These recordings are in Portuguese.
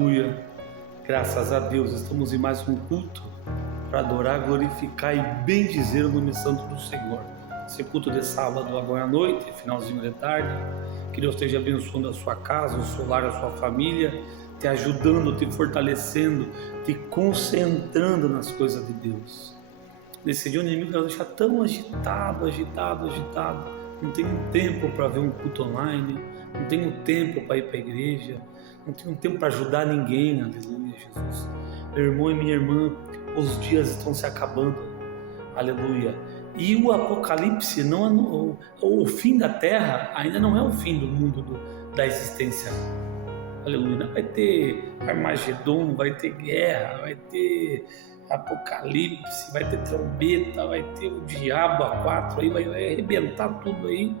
Aleluia. Graças a Deus, estamos em mais um culto para adorar, glorificar e bendizer o nome santo do Senhor. Esse culto de sábado agora à noite, finalzinho de tarde, que Deus esteja abençoando a sua casa, o seu lar, a sua família, te ajudando, te fortalecendo, te concentrando nas coisas de Deus. Nesse dia o inimigo vai deixar tão agitado, não tenho tempo para ver um culto online, não tenho tempo para ir para a igreja, não tenho tempo para ajudar ninguém, aleluia, Jesus. Meu irmão e minha irmã, os dias estão se acabando, aleluia. E o Apocalipse, o fim da terra, ainda não é o fim do mundo, da existência, aleluia. Não vai ter Armagedon, vai ter guerra, vai ter Apocalipse, vai ter trombeta, vai ter o diabo a quatro, aí vai arrebentar tudo aí,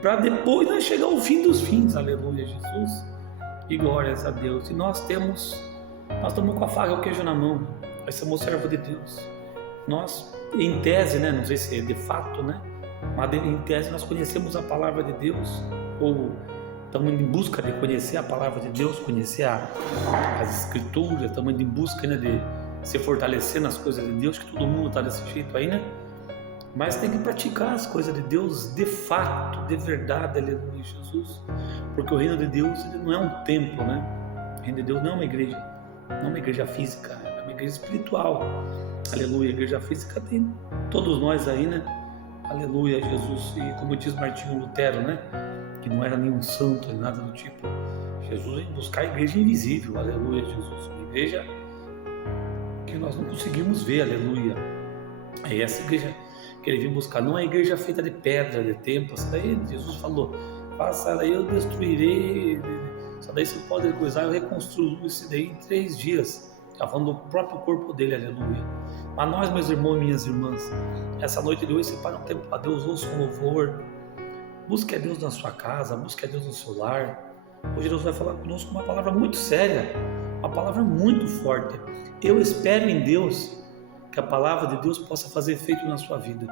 para depois chegar o fim dos fins, aleluia, Jesus. E glórias a Deus. E nós estamos com a faca e o queijo na mão. Nós somos servo de Deus. Nós, em tese, não sei se é de fato, mas em tese nós conhecemos a palavra de Deus, ou estamos em busca de conhecer a palavra de Deus, conhecer as escrituras, estamos em busca de se fortalecer nas coisas de Deus, que todo mundo está desse jeito aí, mas tem que praticar as coisas de Deus de fato, de verdade, aleluia, Jesus. Porque o reino de Deus ele não é um templo, O reino de Deus não é uma igreja, não é uma igreja física, é uma igreja espiritual, aleluia. A igreja física tem todos nós aí, Aleluia, Jesus. E como diz Martinho Lutero, que não era nenhum santo, nem nada do tipo, Jesus vem buscar a igreja invisível, aleluia, Jesus. Uma igreja que nós não conseguimos ver, aleluia. É essa igreja que ele vem buscar, não é a igreja feita de pedra, de templo. Essa daí Jesus falou, faça daí, eu destruirei, essa daí você pode coisar, eu reconstruo isso daí em 3 dias. Está falando do próprio corpo dele, aleluia. Mas nós, meus irmãos e minhas irmãs, essa noite de hoje, separe um tempo para Deus, ouça um louvor, busque a Deus na sua casa, busque a Deus no seu lar. Hoje Deus vai falar conosco uma palavra muito séria, uma palavra muito forte. Eu espero em Deus que a palavra de Deus possa fazer efeito na sua vida,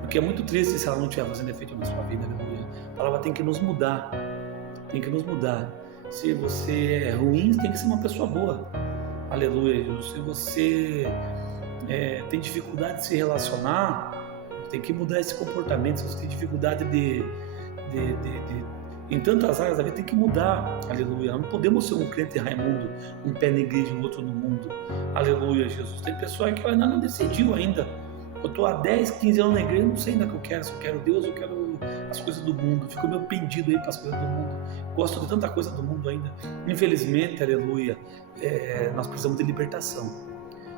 porque é muito triste se ela não estiver fazendo efeito na sua vida, aleluia. A palavra tem que nos mudar, Se você é ruim, tem que ser uma pessoa boa, aleluia. Se você tem dificuldade de se relacionar, tem que mudar esse comportamento. Se você tem dificuldade em tantas áreas da vida, tem que mudar, aleluia. Não podemos ser um crente Raimundo, um pé na igreja e um outro no mundo, aleluia, Jesus. Tem pessoa que ainda não decidiu ainda. Eu estou há 10, 15 anos na igreja, não sei ainda o que eu quero, se eu quero Deus, eu quero as coisas do mundo, fico meio pendido aí para as coisas do mundo, gosto de tanta coisa do mundo ainda, infelizmente, aleluia. Nós precisamos de libertação.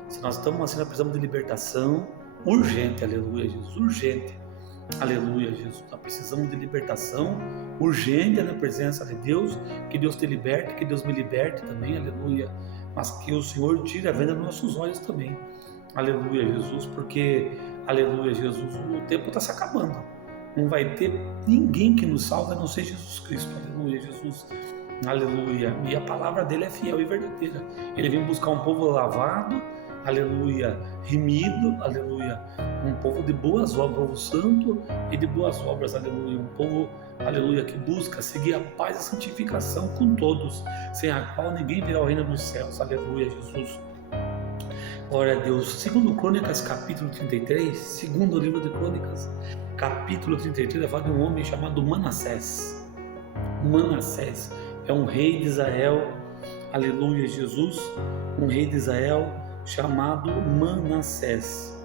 Se nós estamos assim, nós precisamos de libertação urgente, aleluia, Jesus, urgente. Aleluia, Jesus. Nós precisamos de libertação urgente na presença de Deus. Que Deus te liberte, que Deus me liberte também, aleluia. Mas que o Senhor tire a venda dos nossos olhos também, aleluia, Jesus. Porque, aleluia, Jesus, o tempo está se acabando. Não vai ter ninguém que nos salve a não ser Jesus Cristo, aleluia, Jesus. Aleluia. E a palavra dele é fiel e verdadeira. Ele vem buscar um povo lavado, aleluia, remido, aleluia, um povo de boas obras, um povo santo e de boas obras, aleluia, um povo, aleluia, que busca seguir a paz e a santificação com todos, sem a qual ninguém virá ao reino dos céus, aleluia, Jesus. Glória a Deus. Segundo Crônicas, capítulo 33, segundo livro de Crônicas, capítulo 33, fala de um homem chamado Manassés. Manassés é um rei de Israel, aleluia, Jesus, um rei de Israel chamado Manassés,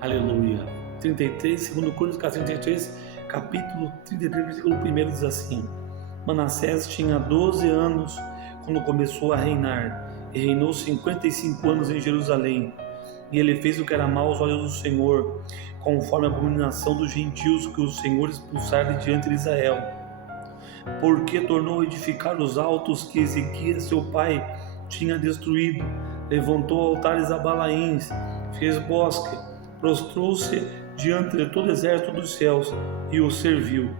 aleluia. 33, segundo Crônicas 33, capítulo 33, versículo 1 diz assim: Manassés tinha 12 anos quando começou a reinar, e reinou 55 anos em Jerusalém, e ele fez o que era mal aos olhos do Senhor, conforme a abominação dos gentios que o Senhor expulsara de diante de Israel, porque tornou a edificar os altos que Ezequias seu pai tinha destruído, levantou altares a Balaíns, fez bosque, prostrou-se diante de todo o exército dos céus e o serviu.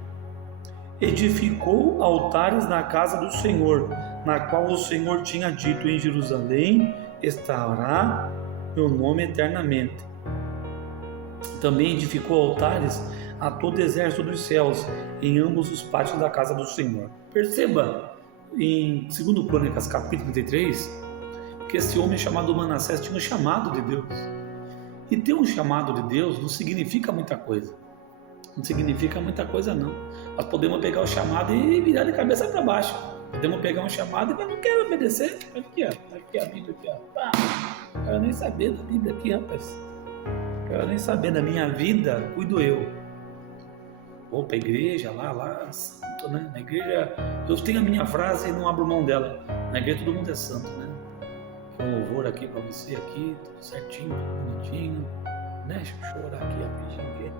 Edificou altares na casa do Senhor, na qual o Senhor tinha dito: em Jerusalém estará meu nome eternamente. Também edificou altares a todo o exército dos céus, em ambos os pátios da casa do Senhor. Perceba, em 2 Crônicas, capítulo 33, que esse homem chamado Manassés tinha um chamado de Deus. E ter um chamado de Deus não significa muita coisa. Não significa muita coisa, não. Nós podemos pegar o chamado e virar de cabeça para baixo. Podemos pegar um chamado e falar, não quero obedecer. Aqui, ó. Aqui a Bíblia, aqui, ó. Pá. Não quero nem saber da Bíblia aqui, rapaz. Não quero nem saber da minha vida, cuido eu. Vou para a igreja, lá, santo, né? Na igreja, eu tenho a minha frase e não abro mão dela. Na igreja todo mundo é santo, né? Um louvor aqui para você, aqui, tudo certinho, tudo bonitinho. Né? Deixa eu chorar aqui, rapidinho aqui.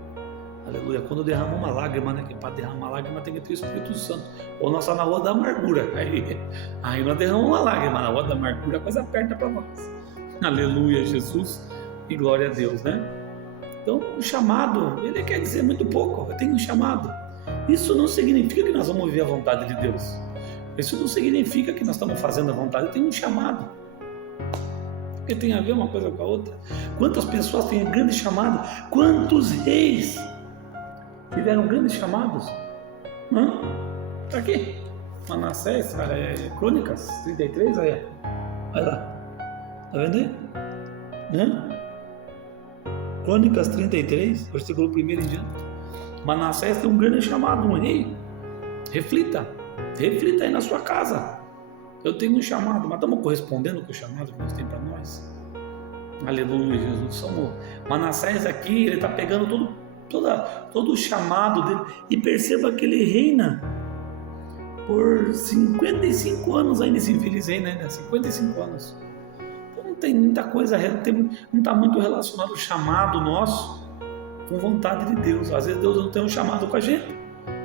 Aleluia. Quando derrama uma lágrima, né? Que para derramar uma lágrima tem que ter o Espírito Santo. Ou nós na rua da amargura. Aí nós derramamos uma lágrima na rua da amargura, a coisa aperta para nós. Aleluia, Jesus. E glória a Deus, né? Então, o chamado, ele quer dizer muito pouco. Eu tenho um chamado. Isso não significa que nós vamos viver a vontade de Deus. Isso não significa que nós estamos fazendo a vontade. Eu tenho um chamado. Porque tem a ver uma coisa com a outra. Quantas pessoas têm grande chamado? Quantos reis tiveram grandes chamados? Tá aqui. Manassés, Crônicas 33, aí. Vai lá. Tá vendo aí? Crônicas 33, versículo 1 em diante. Manassés tem um grande chamado, um rei. Reflita aí na sua casa. Eu tenho um chamado, mas estamos correspondendo com o chamado que Deus tem para nós? Aleluia, Jesus. Manassés aqui, ele está pegando todo o chamado dele. E perceba que ele reina por 55 anos ainda, esse infeliz reina ainda, 55 anos. Então não tem muita coisa, não está muito relacionado o chamado nosso com vontade de Deus. Às vezes Deus não tem um chamado com a gente,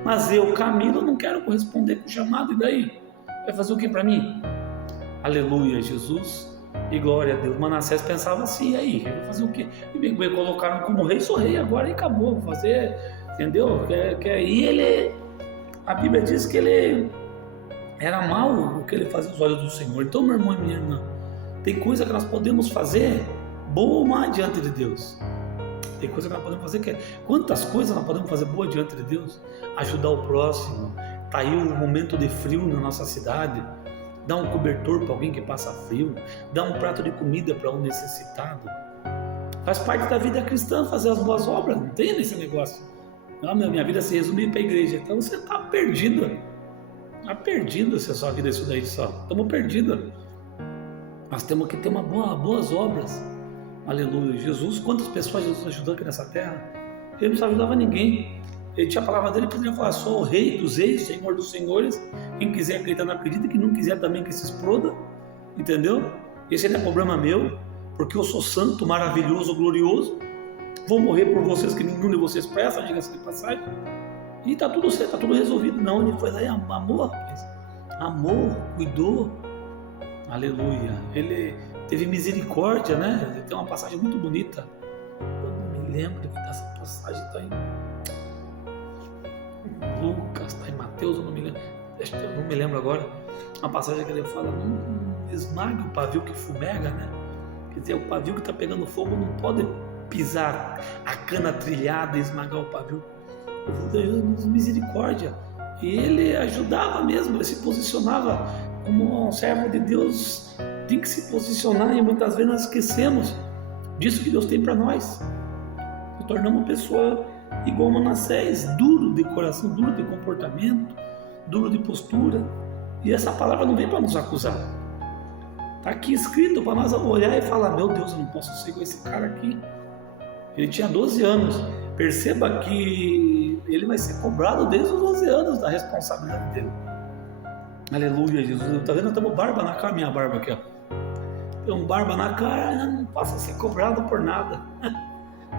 mas eu, Camilo, não quero corresponder com o chamado, e daí? Vai fazer o que para mim? Aleluia, Jesus e glória a Deus. Manassés pensava assim, e aí? Eu vou fazer o quê? E me colocaram como rei, sou rei agora e acabou. Vou fazer, entendeu? E ele, a Bíblia diz que ele era mau o que ele fazia aos olhos do Senhor. Então, meu irmão e minha irmã, tem coisa que nós podemos fazer boa ou má diante de Deus. Tem coisa que nós podemos fazer quantas coisas nós podemos fazer boa diante de Deus? Ajudar o próximo. Está aí um momento de frio na nossa cidade, dá um cobertor para alguém que passa frio, dá um prato de comida para um necessitado. Faz parte da vida cristã fazer as boas obras, não tem nesse negócio. Minha vida se resumir para a igreja, então você está perdido. Está perdido se a sua vida é isso daí só. Estamos perdidos. Nós temos que ter boas obras. Aleluia. Jesus, quantas pessoas Jesus ajudou aqui nessa terra? Ele não ajudava ninguém. Ele tinha a palavra dele, poderia falar, sou o rei dos reis, Senhor dos senhores. Quem quiser acreditar, não acredita. Quem não quiser também que se exploda. Entendeu? Esse não é problema meu, porque eu sou santo, maravilhoso, glorioso. Vou morrer por vocês que nenhum de vocês presta, diga-se de passagem. E está tudo certo, está tudo resolvido. Não, ele foi lá e amou, rapaz. Amor, cuidou. Aleluia. Ele teve misericórdia, né? Ele tem uma passagem muito bonita. Eu não me lembro de que essa passagem está em Lucas, está em Mateus, eu não me lembro. Eu não me lembro agora. Uma passagem que ele fala, não esmague o pavio que fumega, né? Quer dizer, o pavio que está pegando fogo não pode pisar a cana trilhada e esmagar o pavio. Deus, misericórdia. E ele ajudava mesmo, ele se posicionava como um servo de Deus. Tem que se posicionar, e muitas vezes nós esquecemos disso que Deus tem para nós. Nos tornamos pessoa igual Manassés, duro de coração, duro de comportamento, duro de postura. E essa palavra não vem para nos acusar. Está aqui escrito para nós olhar e falar, meu Deus, eu não posso ser com esse cara aqui. Ele tinha 12 anos. Perceba que ele vai ser cobrado desde os 12 anos da responsabilidade dele. Aleluia, Jesus. Está vendo? Temos barba na cara, minha barba aqui, ó. Tem barba na cara, não posso ser cobrado por nada.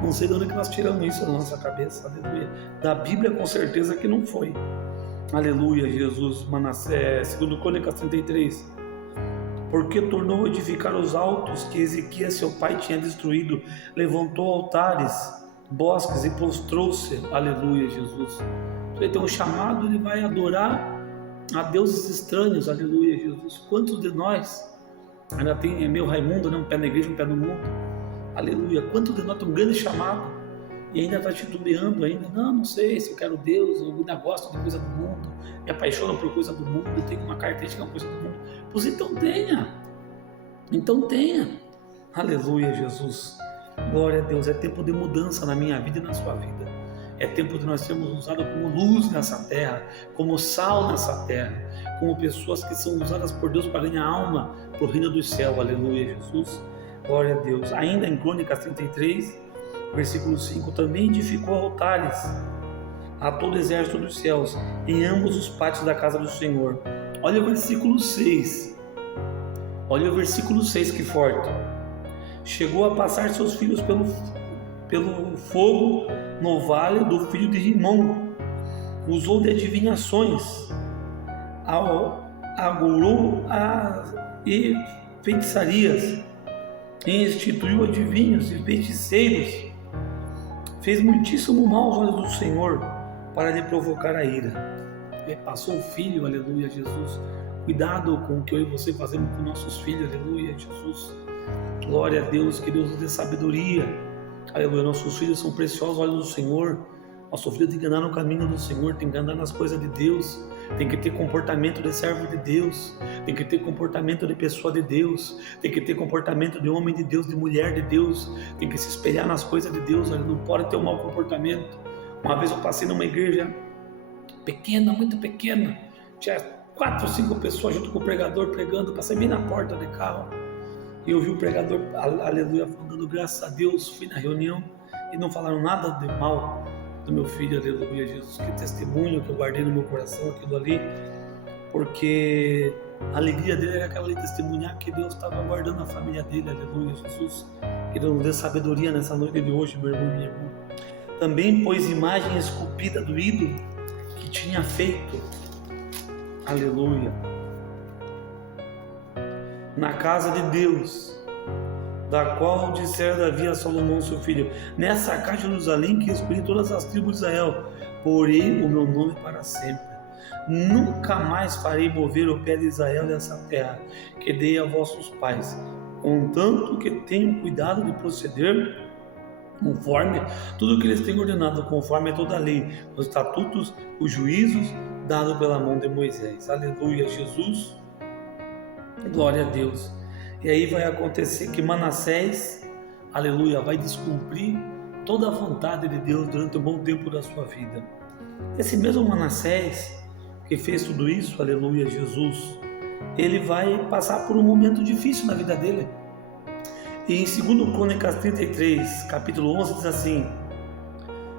Não sei de onde que nós tiramos isso na nossa cabeça. Aleluia. Da Bíblia, com certeza que não foi. Aleluia, Jesus. Manassés, 2 Crônicas 33. Porque tornou a edificar os altos que Ezequias, seu pai, tinha destruído. Levantou altares, bosques e prostrou-se. Aleluia, Jesus. Ele tem um chamado, ele vai adorar a deuses estranhos. Aleluia, Jesus. Quantos de nós ainda tem, meu Raimundo, né? Um pé na igreja, um pé no mundo. Aleluia. Quantos de nós tem um grande chamado, e ainda está titubeando ainda, não sei se eu quero Deus, eu ainda gosto de coisa do mundo, me apaixono por coisa do mundo, tenho uma característica de coisa do mundo. Pois então tenha, aleluia, Jesus, glória a Deus. É tempo de mudança na minha vida e na sua vida, é tempo de nós sermos usados como luz nessa terra, como sal nessa terra, como pessoas que são usadas por Deus para ganhar alma para o reino do céu, aleluia, Jesus, glória a Deus. Ainda em Crônicas 33, versículo 5, também edificou altares a todo o exército dos céus, em ambos os pátios da casa do Senhor. Olha o versículo 6, que forte. Chegou a passar seus filhos pelo fogo no vale do filho de Rimon, usou de adivinhações, agorou e feitiçarias, e instituiu adivinhos e feiticeiros, fez muitíssimo mal aos olhos do Senhor, para lhe provocar a ira. Passou o filho, aleluia, Jesus. Cuidado com o que eu e você fazemos com nossos filhos, aleluia, Jesus. Glória a Deus, que Deus nos dê sabedoria, aleluia. Nossos filhos são preciosos aos olhos do Senhor. Nosso filho tem que andar no caminho do Senhor, tem que andar nas coisas de Deus, tem que ter comportamento de servo de Deus, tem que ter comportamento de pessoa de Deus, tem que ter comportamento de homem de Deus, de mulher de Deus, tem que se espelhar nas coisas de Deus, não pode ter um mau comportamento. Uma vez eu passei numa igreja pequena, muito pequena, tinha 4 ou 5 pessoas junto com o pregador pregando, passei bem na porta de carro, e eu vi o pregador, aleluia, dando graças a Deus. Fui na reunião e não falaram nada de mal do meu filho, aleluia, Jesus. Que testemunho que eu guardei no meu coração, aquilo ali, porque a alegria dele era aquela de testemunhar que Deus estava guardando a família dele, aleluia, Jesus. Que Deus nos dê sabedoria nessa noite de hoje, meu irmão e minha irmã. Também pôs imagem esculpida do ídolo que tinha feito, aleluia, na casa de Deus, da qual dissera Davi a Salomão seu filho: nessa casa de Jerusalém que escolhi todas as tribos de Israel, porém o meu nome para sempre. Nunca mais farei mover o pé de Israel dessa terra que dei a vossos pais, contanto que tenham cuidado de proceder conforme tudo que eles têm ordenado, conforme toda a lei, os estatutos, os juízos dados pela mão de Moisés. Aleluia, Jesus. Glória a Deus. E aí vai acontecer que Manassés, aleluia, vai descumprir toda a vontade de Deus durante um bom tempo da sua vida. Esse mesmo Manassés que fez tudo isso, aleluia, Jesus, ele vai passar por um momento difícil na vida dele. E em 2 Crônicas 33, capítulo 11, diz assim: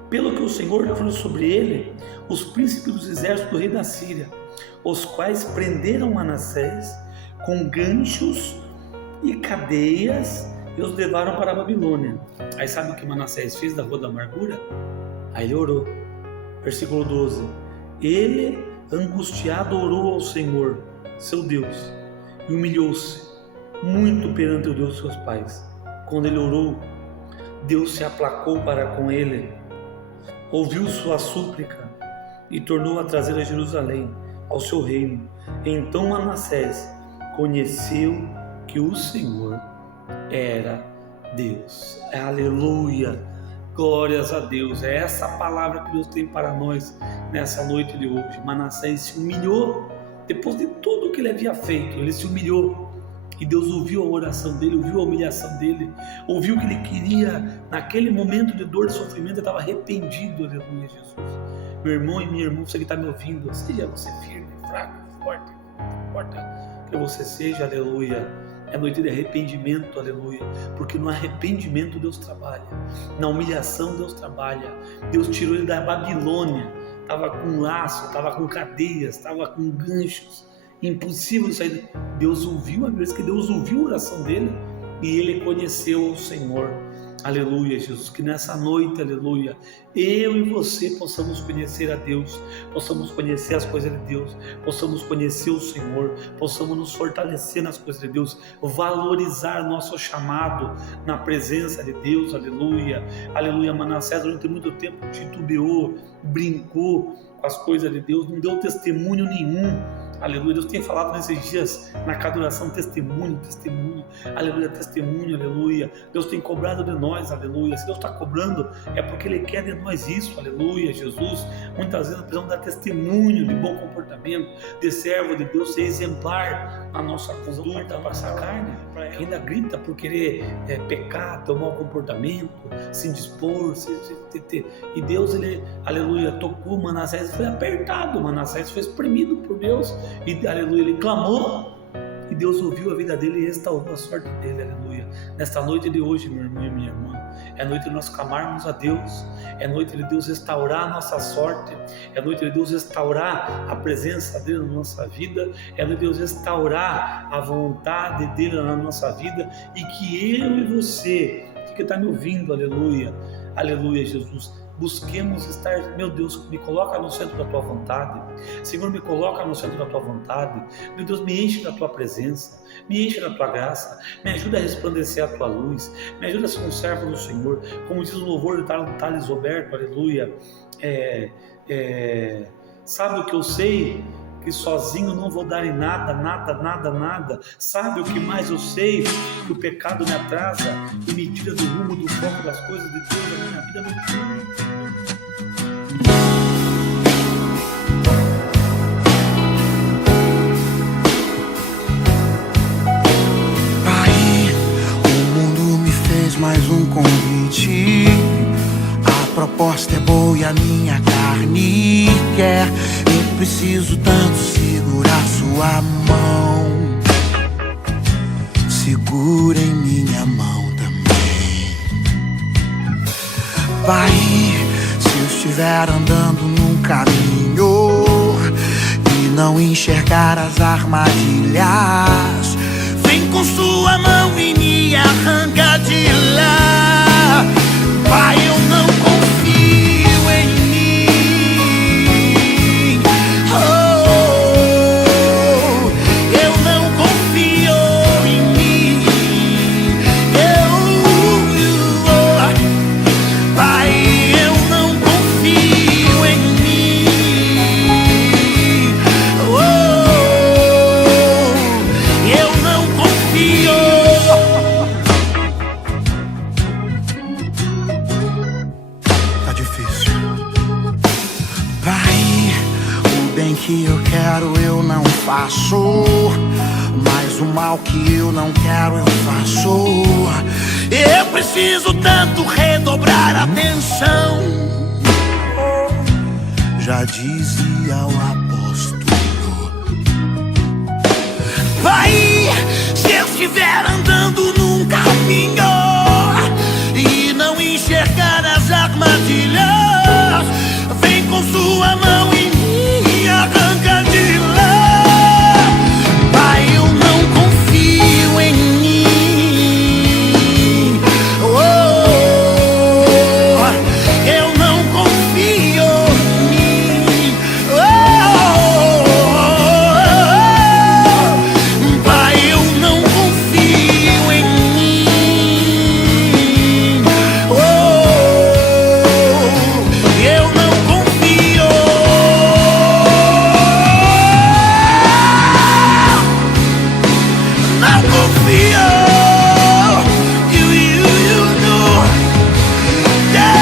pelo que o Senhor falou sobre ele, os príncipes dos exércitos do rei da Síria, os quais prenderam Manassés com ganchos e cadeias e os levaram para a Babilônia. Aí sabe o que Manassés fez da rua da amargura? Aí ele orou. Versículo 12: ele, angustiado, orou ao Senhor, seu Deus, e humilhou-se muito perante o Deus de seus pais. Quando ele orou, Deus se aplacou para com ele, ouviu sua súplica e tornou a trazer a Jerusalém, ao seu reino. Então Manassés conheceu que o Senhor era Deus. Aleluia, glórias a Deus. É essa palavra que Deus tem para nós nessa noite de hoje. Manassés se humilhou, depois de tudo que ele havia feito, ele se humilhou. E Deus ouviu a oração dele, ouviu a humilhação dele, ouviu o que ele queria naquele momento de dor e sofrimento. Ele estava arrependido, aleluia, Jesus. Meu irmão e minha irmã, você que está me ouvindo, seja você firme, fraco, forte, não importa que você seja, aleluia. É noite de arrependimento, aleluia, porque no arrependimento Deus trabalha, na humilhação Deus trabalha. Deus tirou ele da Babilônia, estava com laço, estava com cadeias, estava com ganchos, impossível sair. Deus ouviu, a vez que Deus ouviu a oração dele e ele conheceu o Senhor. Aleluia, Jesus, que nessa noite, aleluia, eu e você possamos conhecer a Deus, possamos conhecer as coisas de Deus, possamos conhecer o Senhor, possamos nos fortalecer nas coisas de Deus, valorizar nosso chamado na presença de Deus, aleluia, aleluia. Manassés durante muito tempo titubeou, brincou com as coisas de Deus, não deu testemunho nenhum, Aleluia. Deus tem falado nesses dias na cada oração testemunho, aleluia, testemunho, aleluia. Deus tem cobrado de nós, aleluia. Se Deus está cobrando, é porque Ele quer de nós isso, aleluia, Jesus. Muitas vezes precisamos dar testemunho de bom comportamento, de servo de Deus, ser exemplar na nossa conduta para essa carne, que ainda grita por querer pecar, ter um mau comportamento, se indispor, e Deus, Ele, aleluia, tocou Manassés, foi apertado, Manassés foi espremido por Deus, e aleluia, ele clamou, e Deus ouviu a vida dele e restaurou a sorte dele, aleluia. Nesta noite de hoje, meu irmão e minha irmã, é noite de nós clamarmos a Deus, é noite de Deus restaurar a nossa sorte, é noite de Deus restaurar a presença dele na nossa vida, é noite de Deus restaurar a vontade dele na nossa vida, e que eu e você, que está me ouvindo, aleluia, aleluia, Jesus, busquemos estar, meu Deus, me coloca no centro da tua vontade, Senhor, me coloca no centro da tua vontade, meu Deus, me enche da tua presença, me enche da tua graça, me ajuda a resplandecer a tua luz, me ajuda a ser um servo do Senhor, como diz o louvor de Thales Roberto, aleluia, sabe o que eu sei? Que sozinho não vou dar em nada, sabe o que mais eu sei? Que o pecado me atrasa e me tira do rumo, do foco das coisas de Deus na minha vida. Pai, o mundo me fez mais um convite. A proposta é boa e a minha carne quer. Eu preciso tanto segurar sua mão. Segura em minha mão também. Pai, se eu estiver andando num caminho e não enxergar as armadilhas, vem com sua mão e me arranca de lá. Pai, eu não confio em mim. Oh, eu não confio em mim. Pai, eu não confio em mim. Oh, eu não confio. Tá difícil. Pai, o bem que eu quero eu não faço, mas o mal que eu não quero eu faço. Eu preciso tanto redobrar a atenção. Já dizia o apóstolo. Pai, se eu estiver andando num caminho e não enxergar as armadilhas, vem com sua mão e me arranca de lá. Pai, eu não confio em mim. Oh, eu não confio em mim. Oh, Pai, eu não confio em mim. Oh, eu não confio. Não confio. You know. Yeah.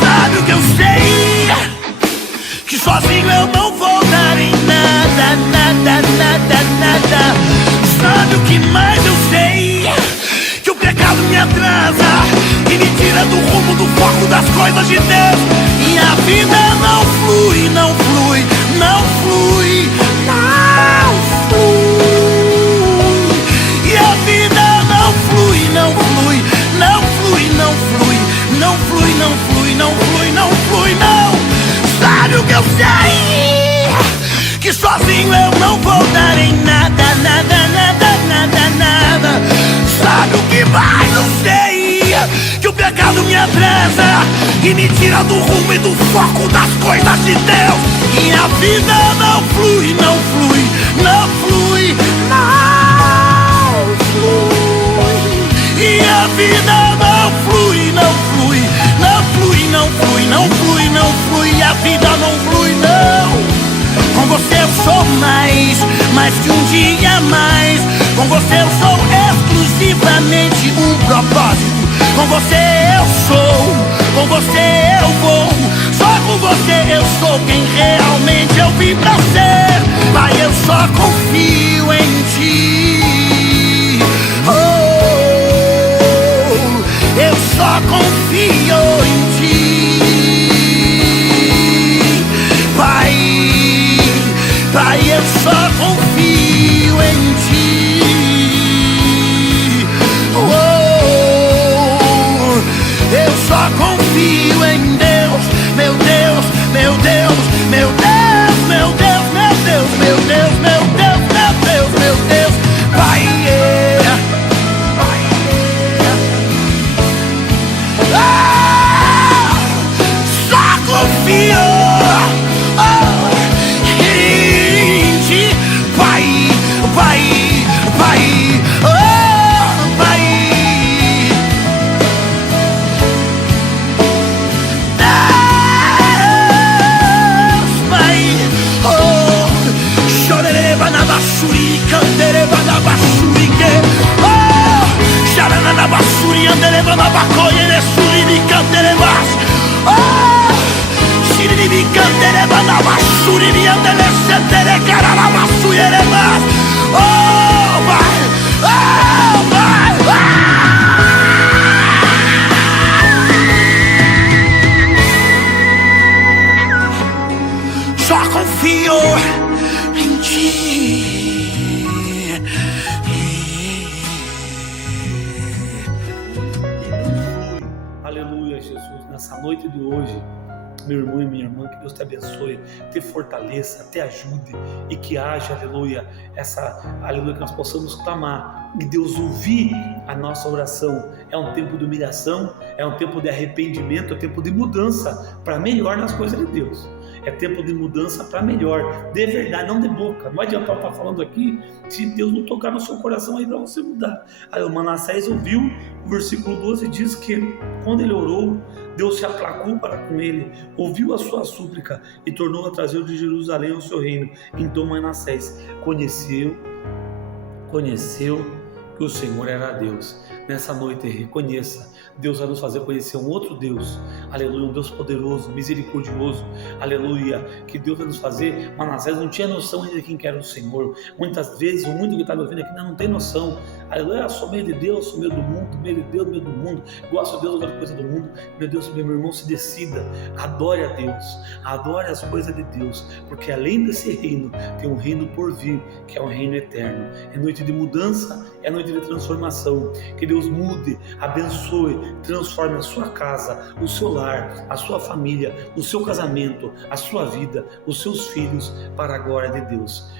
Sabe o que eu sei? Que sozinho eu não vou dar em nada, nada. Sabe o que mais eu sei? Que o pecado me atrasa e me tira do rumo, do foco das coisas de Deus. E a vida não flui, não flui, não flui, não flui. E a vida não flui, não flui, não flui, não flui, não flui, não flui, não flui, não flui, não. Sabe o que eu sei? Que sozinho eu não vou dar em nada, nada. Sabe o que mais eu sei? Que o pecado me atrasa e me tira do rumo e do foco das coisas de Deus. E a vida não flui, não flui, não flui, não flui. E a vida não flui, não flui, não flui, não flui, não flui, não flui. E a vida não flui, não. mais que um dia mais. Com você eu sou exclusivamente um propósito. Com você eu sou, com você eu vou. Só com você eu sou quem realmente eu vim pra ser. Pai, eu só confio em Ti. Eu só confio em Ti. Pai, eu só confio em Ti. Eu só confio em Deus, meu Deus, meu Deus, meu Deus, meu Deus, meu Deus, meu Deus, meu Deus, meu Deus, meu Deus. Pai, só confio. Só confio em Ti. Aleluia, Jesus. Nessa noite de hoje, meu irmão e minha irmã, que Deus te abençoe, te fortaleça, te ajude e que haja, aleluia, aleluia, que nós possamos clamar e Deus ouvir a nossa oração. É um tempo de humilhação, é um tempo de arrependimento, é um tempo de mudança para melhor nas coisas de Deus. É tempo de mudança para melhor, de verdade, não de boca. Não adianta eu estar falando aqui se Deus não tocar no seu coração aí para você mudar. Aí o Manassés ouviu, o versículo 12 diz que quando ele orou, Deus se aplacou para com ele, ouviu a sua súplica e tornou a trazer de Jerusalém ao seu reino. Então Manassés conheceu que o Senhor era Deus. Nessa noite reconheça, Deus vai nos fazer conhecer um outro Deus, aleluia, um Deus poderoso, misericordioso, aleluia, que Deus vai nos fazer. Manassés não tinha noção ainda de quem que era o Senhor. Muitas vezes, o mundo que está me ouvindo aqui não tem noção, aleluia, sou meio de Deus, sou meio do mundo, meio de Deus, meio do mundo, gosto de Deus, gosto de coisa do mundo. Meu Deus, meu irmão, se decida, adore a Deus, adore as coisas de Deus, porque além desse reino, tem um reino por vir, que é um reino eterno. É noite de mudança, é noite de transformação. Que Deus mude, abençoe, transforme a sua casa, o seu lar, a sua família, o seu casamento, a sua vida, os seus filhos, para a glória de Deus.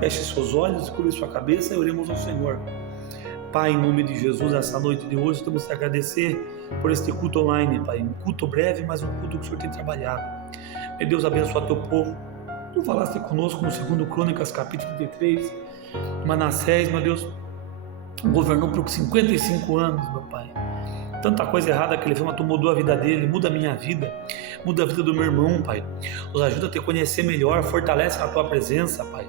Feche seus olhos, cubra sua cabeça e oremos ao Senhor. Pai, em nome de Jesus, essa noite de hoje, temos que agradecer por este culto online, Pai. Um culto breve, mas um culto que o Senhor tem trabalhado. Meu Deus, abençoa teu povo. Tu falaste conosco no 2 Crônicas, capítulo 33. Manassés, meu Deus, governou por 55 anos, meu Pai. Tanta coisa errada que ele fez, mas tu mudou a vida dele, muda a minha vida, muda a vida do meu irmão, Pai. Nos ajuda a te conhecer melhor, fortalece a tua presença, Pai.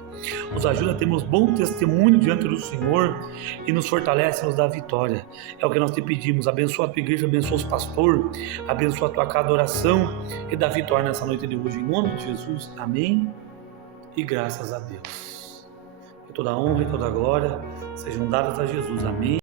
Nos ajuda a termos bom testemunho diante do Senhor e nos fortalece, nos dá vitória. É o que nós te pedimos. Abençoa a tua igreja, abençoa os pastores, abençoa a tua casa de oração e dá vitória nessa noite de hoje. Em nome de Jesus, amém e graças a Deus. Que toda honra e toda glória sejam dadas a Jesus, amém.